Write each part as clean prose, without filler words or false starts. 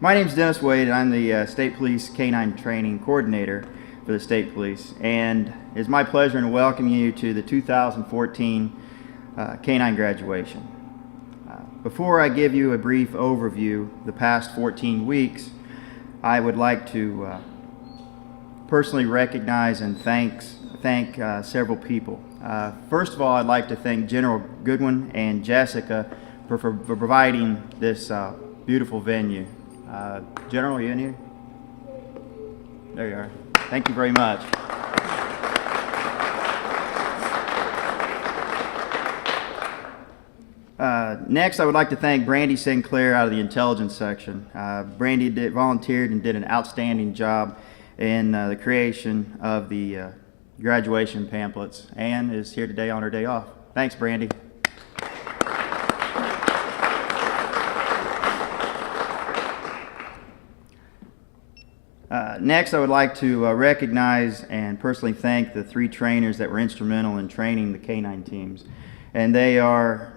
My name is Dennis Wade, and I'm the State Police K-9 Training Coordinator for the State Police. And it's my pleasure to welcome you to the 2014 K-9 graduation. Before I give you a brief overview of the past 14 weeks, I would like to personally recognize and thank several people. First of all, I'd like to thank General Goodwin and Jessica for providing this beautiful venue. General, are you in here? There you are. Thank you very much. Next, I would like to thank Brandy Sinclair out of the intelligence section. Brandy volunteered and did an outstanding job in the creation of the graduation pamphlets and is here today on her day off. Thanks, Brandy. Next, I would like to recognize and personally thank the three trainers that were instrumental in training the K-9 teams. And they are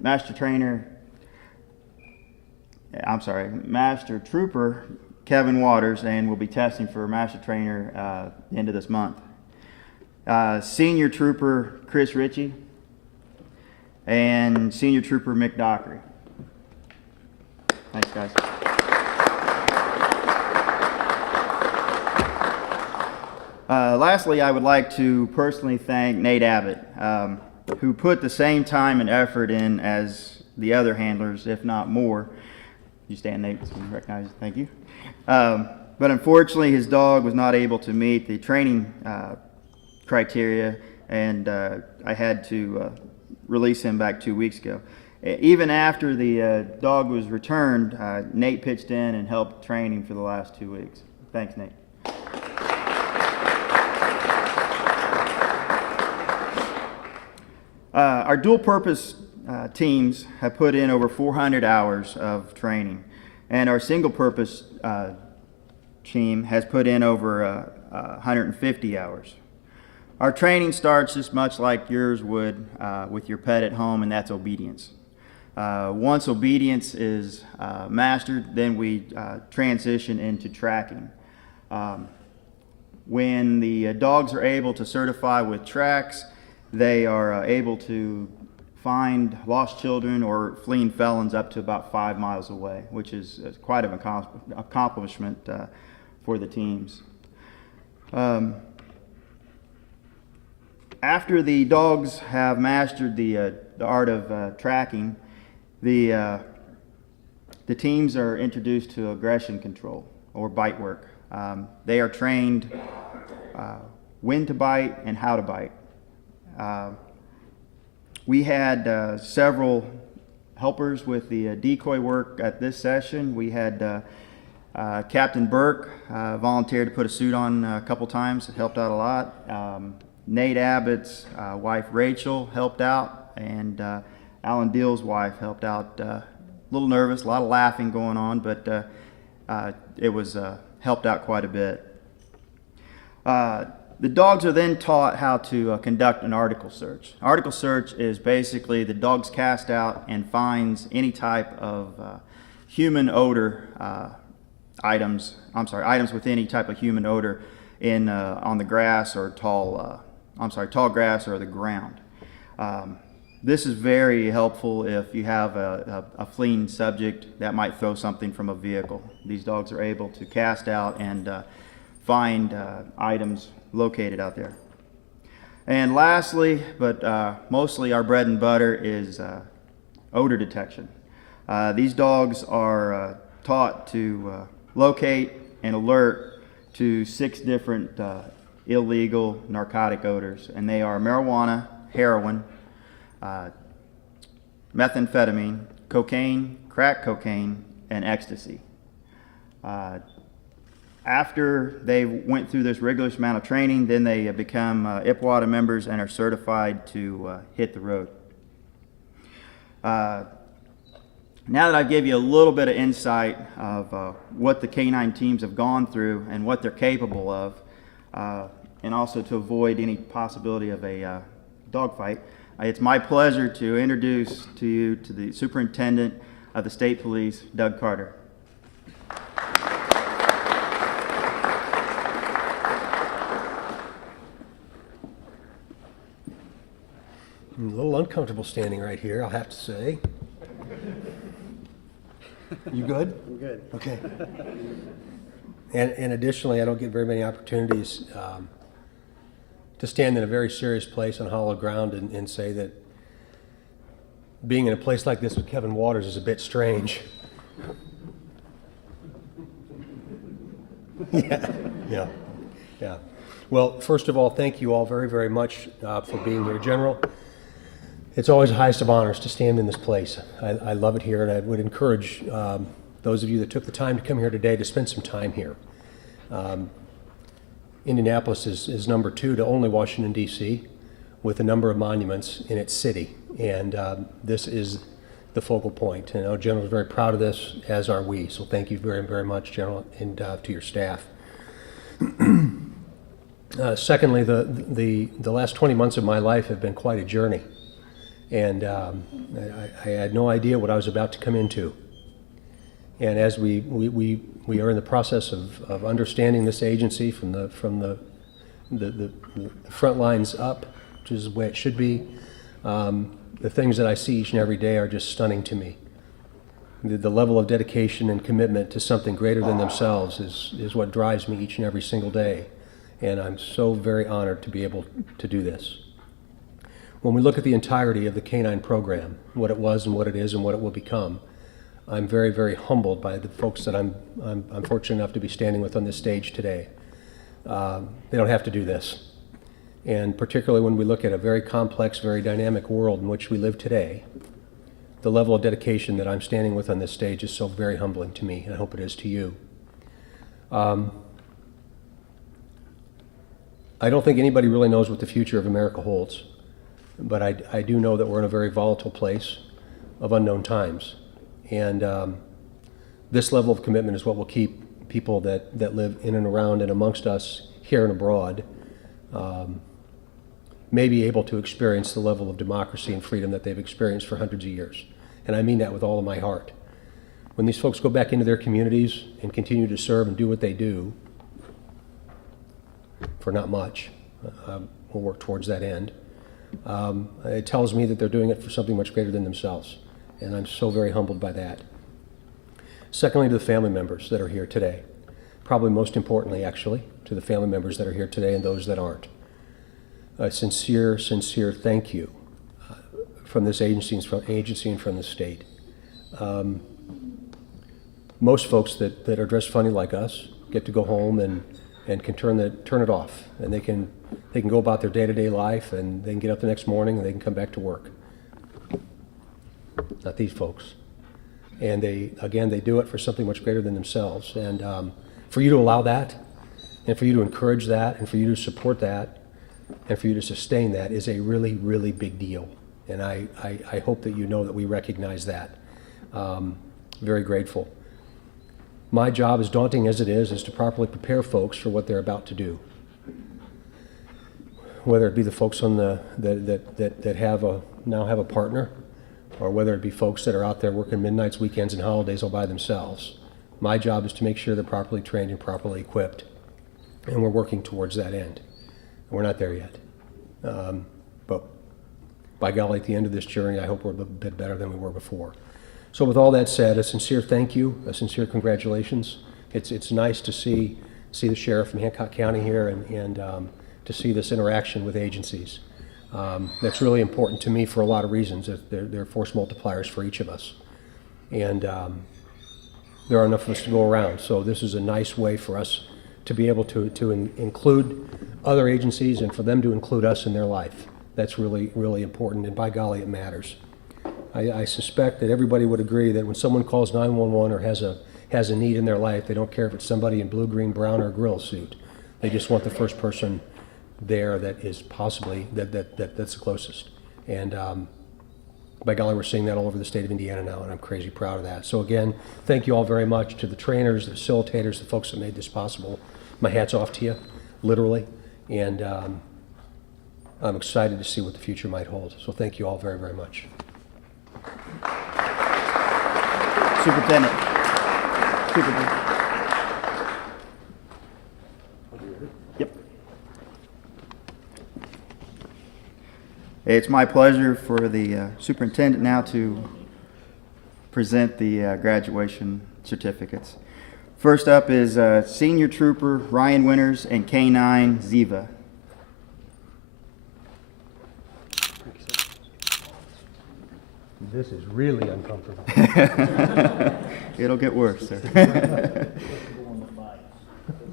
Master Trooper Kevin Waters, and will be testing for Master Trainer end of this month. Senior Trooper Chris Ritchie, and Senior Trooper Mick Dockery. Thanks, guys. Lastly, I would like to personally thank Nate Abbott, who put the same time and effort in as the other handlers, if not more. You stand, Nate, so you recognize it. Thank you. But unfortunately, his dog was not able to meet the training criteria, and I had to release him back 2 weeks ago. Even after the dog was returned, Nate pitched in and helped training for the last 2 weeks. Thanks, Nate. Our dual-purpose teams have put in over 400 hours of training, and our single-purpose team has put in over 150 hours. Our training starts just much like yours would with your pet at home, and that's obedience. Once obedience is mastered, then we transition into tracking. When the dogs are able to certify with tracks, they are able to find lost children or fleeing felons up to about 5 miles away, which is quite an accomplishment for the teams. After the dogs have mastered the art of tracking, the teams are introduced to aggression control or bite work. They are trained when to bite and how to bite. We had several helpers with the decoy work at this session. We had Captain Burke volunteered to put a suit on a couple times. It helped out a lot. Nate Abbott's wife Rachel helped out, and Alan Deal's wife helped out. A little nervous, a lot of laughing going on, but it was helped out quite a bit. The dogs are then taught how to conduct an article search. Article search is basically the dogs cast out and finds any type of human odor items with any type of human odor in on the grass or tall grass or the ground. This is very helpful if you have a fleeing subject that might throw something from a vehicle. These dogs are able to cast out and find items located out there. And lastly, but mostly our bread and butter, is odor detection. These dogs are taught to locate and alert to 6 different illegal narcotic odors, and they are marijuana, heroin, methamphetamine, cocaine, crack cocaine, and ecstasy. After they went through this rigorous amount of training, then they become IPWATA members and are certified to hit the road. Now that I've given you a little bit of insight of what the K-9 teams have gone through and what they're capable of, and also to avoid any possibility of a dogfight, it's my pleasure to introduce to you to the Superintendent of the State Police, Doug Carter. uncomfortable standing right here, I'll have to say. You good? I'm good. Okay. And additionally, I don't get very many opportunities to stand in a very serious place on hallowed ground and say that being in a place like this with Kevin Waters is a bit strange. Yeah. Well, first of all, thank you all very, very much for being here. General, it's always the highest of honors to stand in this place. I love it here, and I would encourage those of you that took the time to come here today to spend some time here. Indianapolis is number 2 to only Washington, D.C., with a number of monuments in its city, and this is the focal point. And our General is very proud of this, as are we, so thank you very, very much, General, and to your staff. Secondly, the last 20 months of my life have been quite a journey, and I had no idea what I was about to come into. And as we are in the process of understanding this agency from the front lines up, which is the way it should be, the things that I see each and every day are just stunning to me. The level of dedication and commitment to something greater than themselves is what drives me each and every single day. And I'm so very honored to be able to do this. When we look at the entirety of the K-9 program, what it was and what it is and what it will become, I'm very, very humbled by the folks that I'm fortunate enough to be standing with on this stage today. They don't have to do this. And particularly when we look at a very complex, very dynamic world in which we live today, the level of dedication that I'm standing with on this stage is so very humbling to me, and I hope it is to you. I don't think anybody really knows what the future of America holds, but I do know that we're in a very volatile place of unknown times. And this level of commitment is what will keep people that live in and around and amongst us here and abroad may be able to experience the level of democracy and freedom that they've experienced for hundreds of years. And I mean that with all of my heart. When these folks go back into their communities and continue to serve and do what they do, for not much, we'll work towards that end, it tells me that they're doing it for something much greater than themselves. And I'm so very humbled by that. Secondly, to the family members that are here today. Probably most importantly, actually, to the family members that are here today and those that aren't. A sincere, sincere thank you from this agency and from the state. Most folks that are dressed funny like us get to go home and can turn it off, and they can go about their day-to-day life, and they can get up the next morning and they can come back to work. Not these folks. And they do it for something much greater than themselves. And for you to allow that, and for you to encourage that, and for you to support that, and for you to sustain that is a really, really big deal. And I hope that you know that we recognize that. Very grateful. My job, as daunting as it is to properly prepare folks for what they're about to do. Whether it be the folks on that now have a partner, or whether it be folks that are out there working midnights, weekends, and holidays all by themselves. My job is to make sure they're properly trained and properly equipped, and we're working towards that end. We're not there yet, but by golly, at the end of this journey, I hope we're a bit better than we were before. So with all that said, a sincere thank you, a sincere congratulations. It's nice to see the sheriff from Hancock County here and to see this interaction with agencies. That's really important to me for a lot of reasons. They're force multipliers for each of us. And there are enough of us to go around. So this is a nice way for us to be able to include other agencies and for them to include us in their life. That's really, really important, and by golly, it matters. I suspect that everybody would agree that when someone calls 911 or has a need in their life, they don't care if it's somebody in blue, green, brown, or grill suit. They just want the first person there that is possibly that's the closest. And by golly, we're seeing that all over the state of Indiana now, and I'm crazy proud of that. So again, thank you all very much to the trainers, the facilitators, the folks that made this possible. My hat's off to you, literally, and I'm excited to see what the future might hold. So thank you all very, very much. Superintendent. Yep. It's my pleasure for the superintendent now to present the graduation certificates. First up is Senior Trooper Ryan Winters and K-9 Ziva. This is really uncomfortable. It'll get worse, sir.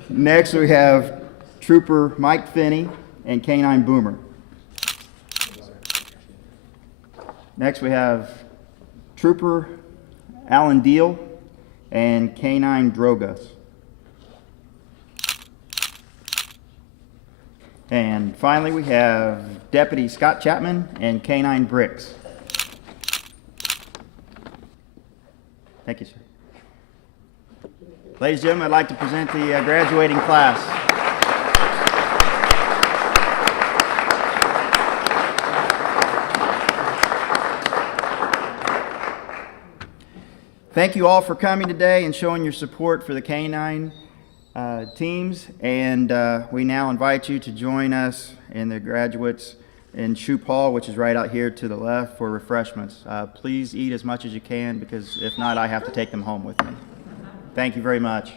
Next, we have Trooper Mike Finney and K-9 Boomer. Next, we have Trooper Alan Deal and K-9 Drogas. And finally, we have Deputy Scott Chapman and K-9 Bricks. Thank you, sir. Ladies and gentlemen, I'd like to present the graduating class. Thank you all for coming today and showing your support for the K-9 teams. And we now invite you to join us in the graduates in Shoup Hall, which is right out here to the left, for refreshments. Please eat as much as you can, because if not, I have to take them home with me. Thank you very much.